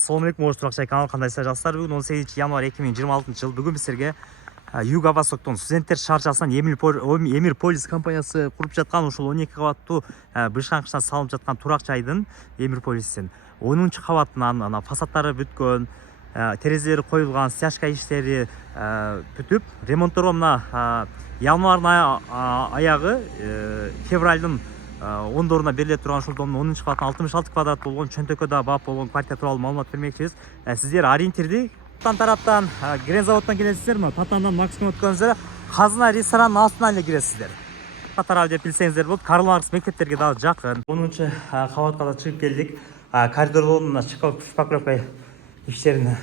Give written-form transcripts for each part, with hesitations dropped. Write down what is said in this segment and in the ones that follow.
Assalamu alaikum, Орыстың канал кандайсыздар жастар? Бүгін 18 январь 2026 жыл. Бүгін біздерге Юго-Востоктон студенттер шаршасынан Эмир Полис компаниясы құрып жатқан ушул 12 кабаттуу бышканкычтан салынып жатқан турак жайдын Эмир Полистен 10 кабатынан ана фасадтары бүткөн, терезелери коюлган, стяжка иштери бүтүп, ремонттоого мына январдын аягы февралдын 10 бериле турган ушул домдун 10 кабатын 66 квадрат болгон чөнтөккө да бап болгон квартира тууралуу маалымат бермекчибиз. Сиздер ориентирди тараптан Грен заводтон келесиздер, Татандан максимум өткөнсүздөр Казына ресторанын астына эле киресиздер. Татарабы деп билсеңиздер болот. Карл Маркс мектептерге дагы жакын. 10 кабатка да чыгып келдик. Коридордон шпаклевка иштерин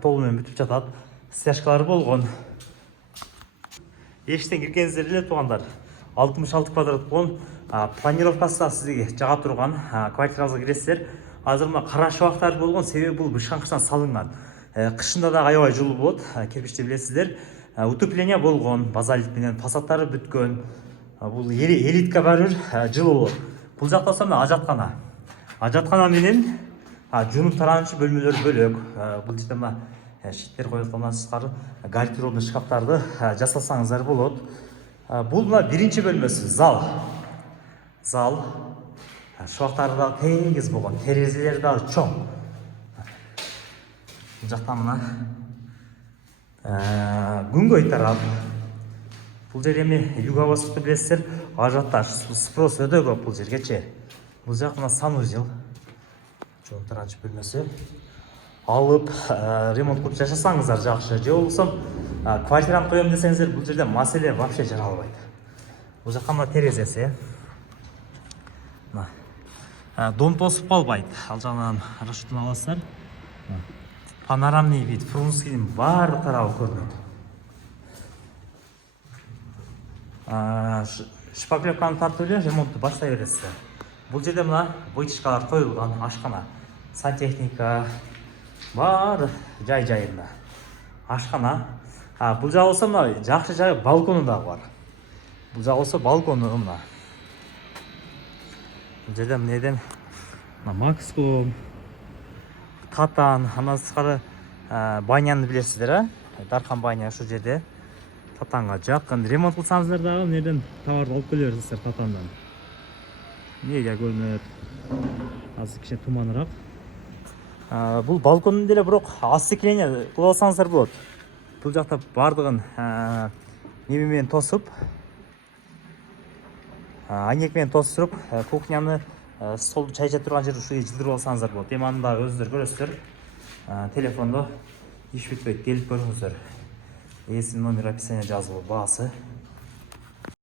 толугу менен бүтүп жатат. Стяжкалары болгон. Эшиктен киргениңиздер эле туугандар. 66 квадрат болгон планировкасы сизге жага турган квартираңызга киресиздер. Азыр мына кара шабактар болгон, себеби бул бышканкычтан салынган. Кышында да аябай жылуу болот, кирпичти билесиздер. Утепление болгон, базалит менен фасадтары бүткөн. Бул элитка бар бир жылуу болот. Бул жакта болсо ажаткана. Ажаткана менен жуунуп таранчы бөлмөлөр бөлөк. Бул жерде мына шиттер коюлган сырткары гардеробный шкафтарды жасасаңыздар болот. Бул мына биринчи бөлмөсү, зал. Шкафтары да тегиз болгон, терезелери да чоң. Бул жакта мына күнгөй тарап. Бул жер эми Юго-Востокто билесиздер, ажиотаж, спрос өтө көп бул жергечи. Бул жак мына санузел. Чоң таранчы бөлмөсү. Алып ремонт кылып жашасаңыздар жакшы. Же болбосо квартираны коем десеңиздер, бул жерде маселе вообще жаралбайт. Бул жакка мына терезеси. Дом тосуп калбайт. Ал жагынан расчётун аласыздар. Панорамный вид, Фрунзенскийдин баардык тарабы көрүнөт. Шпаклевканы тартып эле ремонтту баштай бересиздер. Бул жерде мына вытяжкалар коюлган, ашкана, сантехника бар жай-жайында. Ашкана. Бул жагы болсо мына жакшы жай балкону дагы бар. Бул жагы болсо балкону мына. Бул жерде эмнеден Макско, Татан, андан сырткары баняны билесиздер, Дархан баня ушул жерде. Татанга жакын. Ремонт кылсаңыздар дагы эмнеден товарды алып келе бересиздер Татандан. Эмнеге көрүнөт? Азыр кичине туманыраак. Бул балкондун деле бирок остекление кылып алсаңыздар болот. Бул жакта бардыгын неме менен тосуп, айнек менен тосуп, кухняны, столду чай иче турган жерди ушуга жылдырып алсаңыздар болот. Эми аны да өзүңүздөр көрөсүздөр. Телефондо иш бүтпөйт, келип көрүңүздөр. Эсин номер описание жазылуу, баасы.